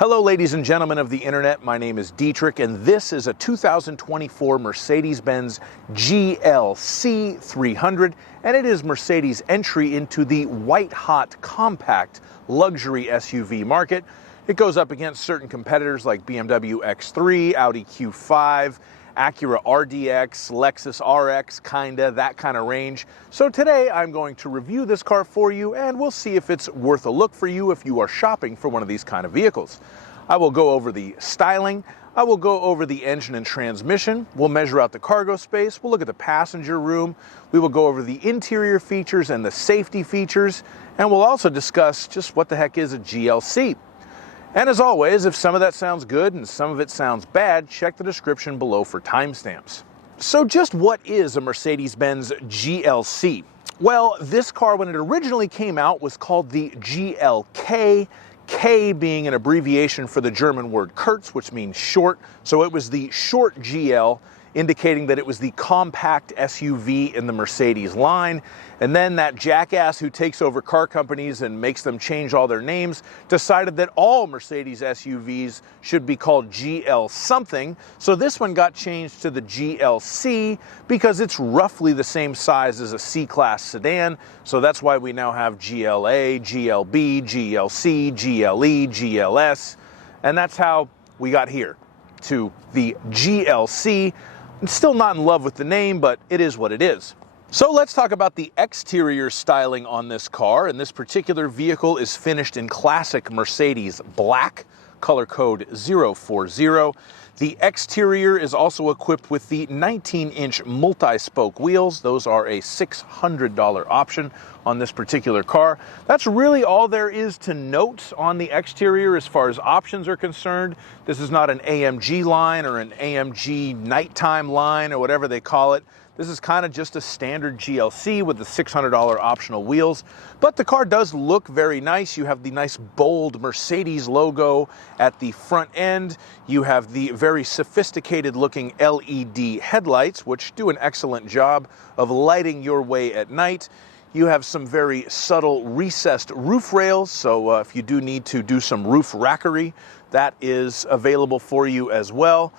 Hello ladies and gentlemen of the internet, my name is Dietrich and this is a 2024 Mercedes-Benz GLC 300 and it is Mercedes' entry into the white-hot compact luxury SUV market. It goes up against certain competitors like BMW X3, Audi Q5, Acura RDX, Lexus RX, that kind of range. So today I'm going to review this car for you and we'll see if it's worth a look for you if you are shopping for one of these kind of vehicles. I will go over the styling, I will go over the engine and transmission, we'll measure out the cargo space, we'll look at the passenger room, we will go over the interior features and the safety features, and we'll also discuss just what the heck is a GLC. And as always, if some of that sounds good and some of it sounds bad, check the description below for timestamps. So just what is a Mercedes-Benz GLC? Well, this car, when it originally came out, was called the GLK, K being an abbreviation for the German word kurz, which means short. So it was the short GL, indicating that it was the compact SUV in the Mercedes line. And then that jackass who takes over car companies and makes them change all their names decided that all Mercedes SUVs should be called GL something. So this one got changed to the GLC because it's roughly the same size as a C-Class sedan. So that's why we now have GLA, GLB, GLC, GLE, GLS. And that's how we got here to the GLC. I'm still not in love with the name, but it is what it is. So let's talk about the exterior styling on this car, and this particular vehicle is finished in classic Mercedes black, color code 040. The exterior is also equipped with the 19-inch multi-spoke wheels. Those are a $600 option on this particular car. That's really all there is to note on the exterior as far as options are concerned. This is not an AMG line or an AMG nighttime line or whatever they call it. This is kind of just a standard GLC with the $600 optional wheels, but the car does look very nice. You have the nice bold Mercedes logo at the front end. You have the very sophisticated looking LED headlights, which do an excellent job of lighting your way at night. You have some very subtle recessed roof rails, so if you do need to do some roof rackery, that is available for you as well.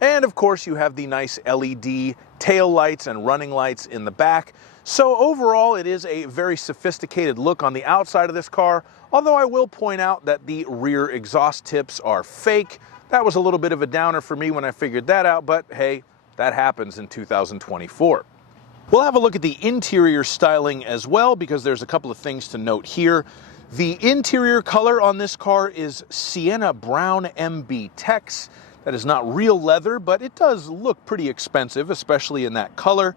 And of course you have the nice LED tail lights and running lights in the back. So overall it is a very sophisticated look on the outside of this car, although I will point out that the rear exhaust tips are fake. That was a little bit of a downer for me when I figured that out, but hey, that happens in 2024. We'll have a look at the interior styling as well because there's a couple of things to note here. The interior color on this car is Sienna Brown MB Tex. That is not real leather, but it does look pretty expensive, especially in that color.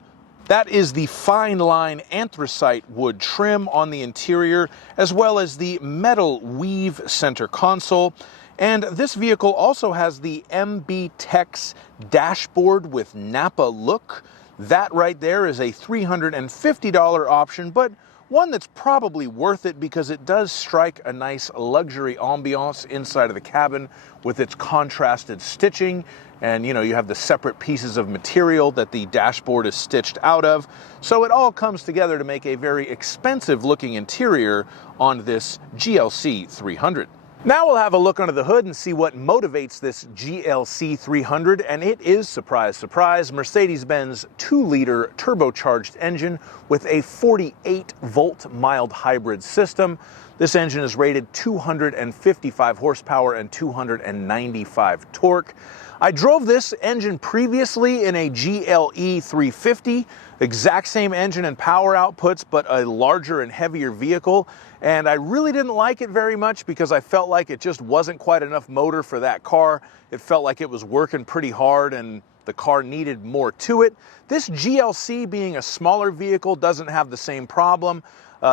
That is the fine line anthracite wood trim on the interior, as well as the metal weave center console. And this vehicle also has the MB Tex dashboard with Nappa look. That right there is a $350 option, but one that's probably worth it because it does strike a nice luxury ambiance inside of the cabin with its contrasted stitching. And you know, you have the separate pieces of material that the dashboard is stitched out of. So it all comes together to make a very expensive looking interior on this GLC 300. Now we'll have a look under the hood and see what motivates this GLC 300, and it is, surprise, surprise, Mercedes-Benz 2-liter turbocharged engine with a 48-volt mild hybrid system. This engine is rated 255 horsepower and 295 torque. I drove this engine previously in a GLE 350, exact same engine and power outputs, but a larger and heavier vehicle. And I really didn't like it very much because I felt like it just wasn't quite enough motor for that car. It felt like it was working pretty hard and the car needed more to it. This GLC, being a smaller vehicle, doesn't have the same problem.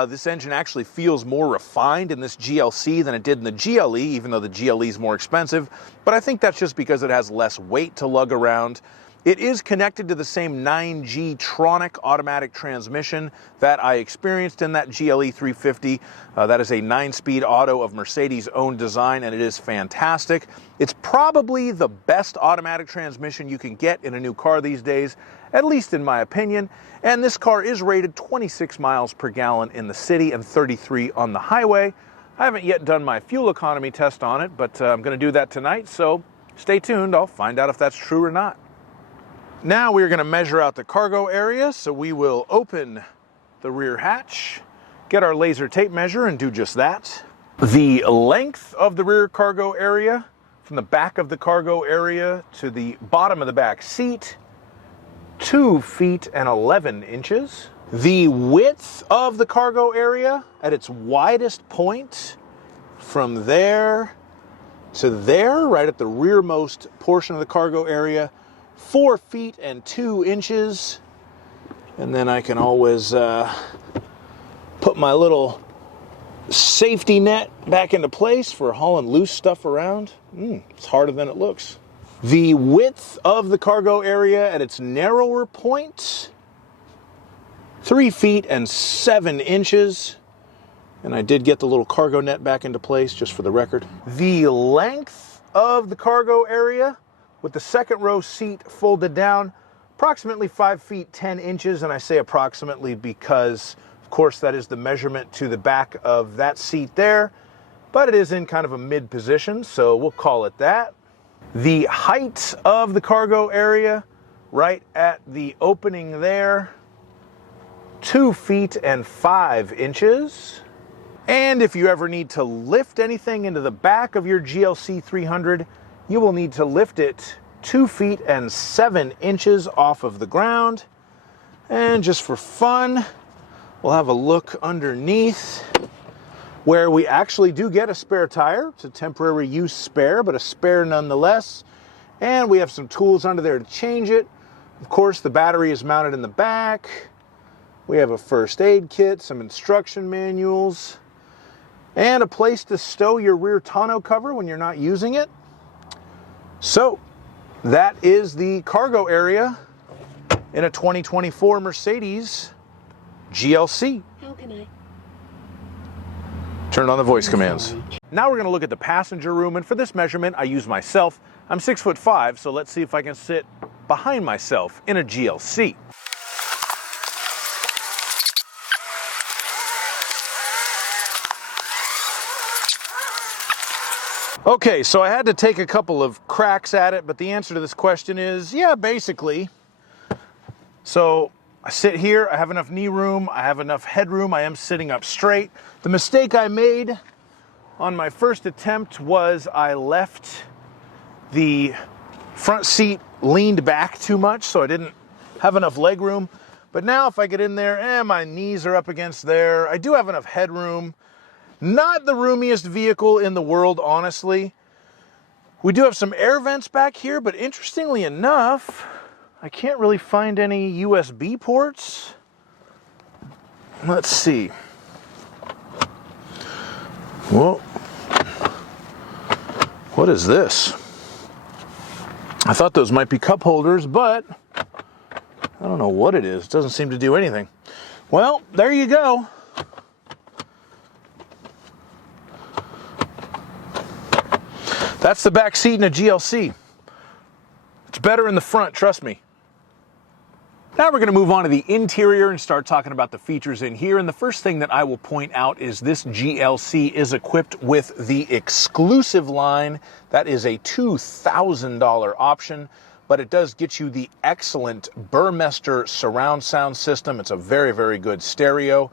This engine actually feels more refined in this GLC than it did in the GLE, even though the GLE is more expensive. But I think that's just because it has less weight to lug around. It is connected to the same 9G Tronic automatic transmission that I experienced in that GLE 350. That is a 9-speed auto of Mercedes' own design, and it is fantastic. It's probably the best automatic transmission you can get in a new car these days, at least in my opinion. And this car is rated 26 miles per gallon in the city and 33 on the highway. I haven't yet done my fuel economy test on it, but I'm going to do that tonight, so stay tuned. I'll find out if that's true or not. Now we're going to measure out the cargo area, so we will open the rear hatch, get our laser tape measure, and do just that. The length of the rear cargo area from the back of the cargo area to the bottom of the back seat, 2 feet and 11 inches. The width of the cargo area at its widest point from there to there, right at the rearmost portion of the cargo area, 4 feet and 2 inches. And then I can always put my little safety net back into place for hauling loose stuff around. It's harder than it looks. The width of the cargo area at its narrower point, 3 feet and 7 inches. And I did get the little cargo net back into place, just for the record. The length of the cargo area with the second row seat folded down, approximately 5 feet 10 inches. And I say approximately because, of course, that is the measurement to the back of that seat there, but it is in kind of a mid position, so we'll call it that. The height of the cargo area right at the opening there, 2 feet and 5 inches. And if you ever need to lift anything into the back of your GLC 300, you will need to lift it 2 feet and 7 inches off of the ground. And just for fun, we'll have a look underneath where we actually do get a spare tire. It's a temporary use spare, but a spare nonetheless. And we have some tools under there to change it. Of course, the battery is mounted in the back. We have a first aid kit, some instruction manuals, and a place to stow your rear tonneau cover when you're not using it. So that is the cargo area in a 2024 Mercedes GLC. How can I? Turn on the voice commands. Now we're going to look at the passenger room, and for this measurement I use myself. I'm 6'5", so let's see if I can sit behind myself in a GLC. Okay, so I had to take a couple of cracks at it, but the answer to this question is, yeah, basically. So I sit here, I have enough knee room, I have enough headroom, I am sitting up straight. The mistake I made on my first attempt was I left the front seat leaned back too much, so I didn't have enough leg room. But now if I get in there, my knees are up against there. I do have enough headroom. Not the roomiest vehicle in the world, honestly. We do have some air vents back here, but interestingly enough, I can't really find any USB ports. Let's see. Well, what is this? I thought those might be cup holders, but I don't know what it is. It doesn't seem to do anything. Well, there you go. That's the back seat in a GLC. It's better in the front, trust me. Now we're going to move on to the interior and start talking about the features in here. And the first thing that I will point out is this GLC is equipped with the exclusive line. That is a $2,000 option, but it does get you the excellent Burmester surround sound system. It's a very, very good stereo.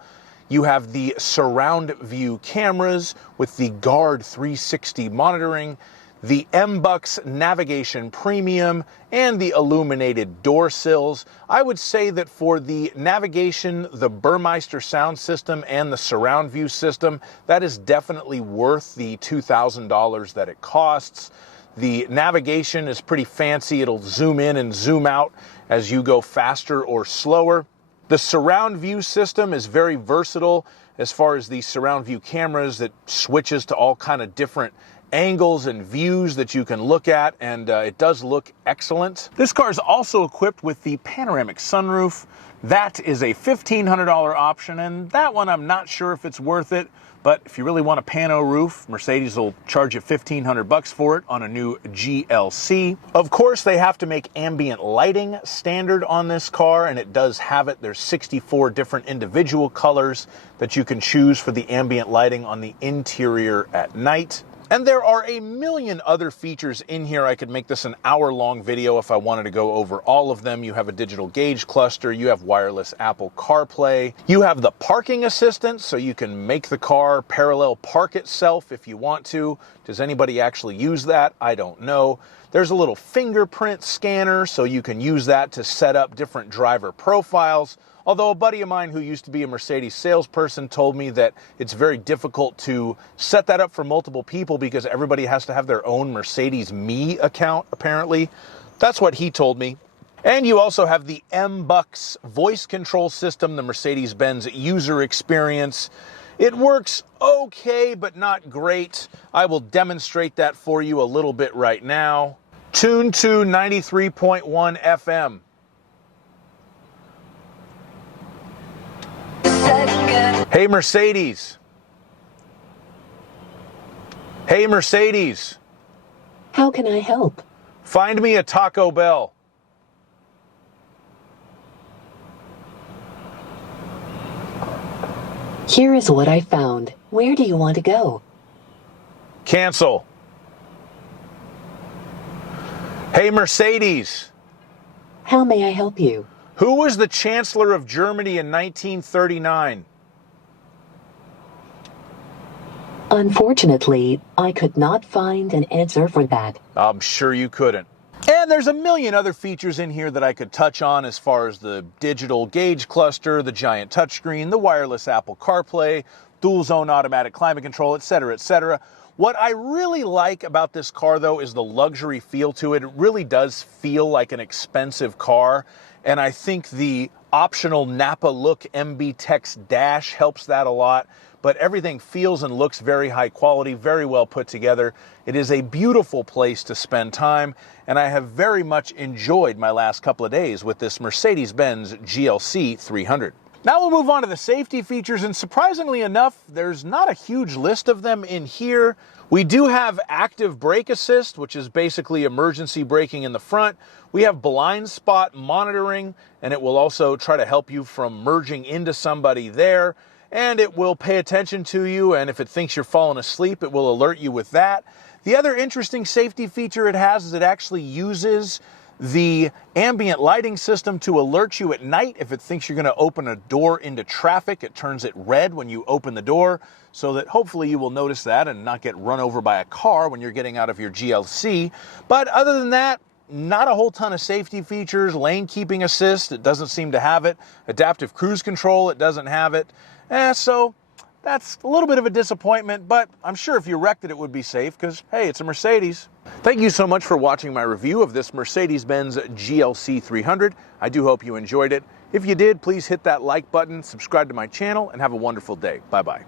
You have the surround view cameras with the Guard 360 monitoring, the MBUX navigation premium, and the illuminated door sills. I would say that for the navigation, the Burmester sound system, and the surround view system, that is definitely worth the $2,000 that it costs. The navigation is pretty fancy. It'll zoom in and zoom out as you go faster or slower. The surround view system is very versatile as far as the surround view cameras that switches to all kind of different angles and views that you can look at, and it does look excellent. This car is also equipped with the panoramic sunroof. That is a $1,500 option, and that one I'm not sure if it's worth it. But if you really want a pano roof, Mercedes will charge you $1,500 for it on a new GLC. Of course, they have to make ambient lighting standard on this car, and it does have it. There's 64 different individual colors that you can choose for the ambient lighting on the interior at night. And there are a million other features in here. I could make this an hour-long video if I wanted to go over all of them. You have a digital gauge cluster, you have wireless Apple CarPlay, you have the parking assistant, so you can make the car parallel park itself if you want to. Does anybody actually use that? I don't know. There's a little fingerprint scanner, so you can use that to set up different driver profiles. Although a buddy of mine who used to be a Mercedes salesperson told me that it's very difficult to set that up for multiple people because everybody has to have their own Mercedes Me account, apparently. That's what he told me. And you also have the MBUX voice control system, the Mercedes-Benz user experience. It works okay, but not great. I will demonstrate that for you a little bit right now. Tune to 93.1 FM. Hey Mercedes. Hey Mercedes. How can I help? Find me a Taco Bell. Here is what I found. Where do you want to go? Cancel. Hey Mercedes. How may I help you? Who was the Chancellor of Germany in 1939? Unfortunately, I could not find an answer for that. I'm sure you couldn't. And there's a million other features in here that I could touch on as far as the digital gauge cluster, the giant touchscreen, the wireless Apple CarPlay, dual zone automatic climate control, etc., etc. What I really like about this car, though, is the luxury feel to it. It really does feel like an expensive car. And I think the optional Nappa look MB Tex dash helps that a lot. But everything feels and looks very high quality, very well put together. It is a beautiful place to spend time, and I have very much enjoyed my last couple of days with this Mercedes-Benz GLC 300. Now we'll move on to the safety features, and surprisingly enough, there's not a huge list of them in here. We do have active brake assist, which is basically emergency braking in the front. We have blind spot monitoring, and it will also try to help you from merging into somebody there. And it will pay attention to you, and if it thinks you're falling asleep, it will alert you with that. The other interesting safety feature it has is it actually uses the ambient lighting system to alert you at night. If it thinks you're going to open a door into traffic, it turns it red when you open the door, so that hopefully you will notice that and not get run over by a car when you're getting out of your GLC. But other than that, not a whole ton of safety features. Lane keeping assist, it doesn't seem to have it. Adaptive cruise control, it doesn't have it. So that's a little bit of a disappointment, but I'm sure if you wrecked it, it would be safe because, hey, it's a Mercedes. Thank you so much for watching my review of this Mercedes-Benz GLC 300. I do hope you enjoyed it. If you did, please hit that like button, subscribe to my channel, and have a wonderful day. Bye-bye.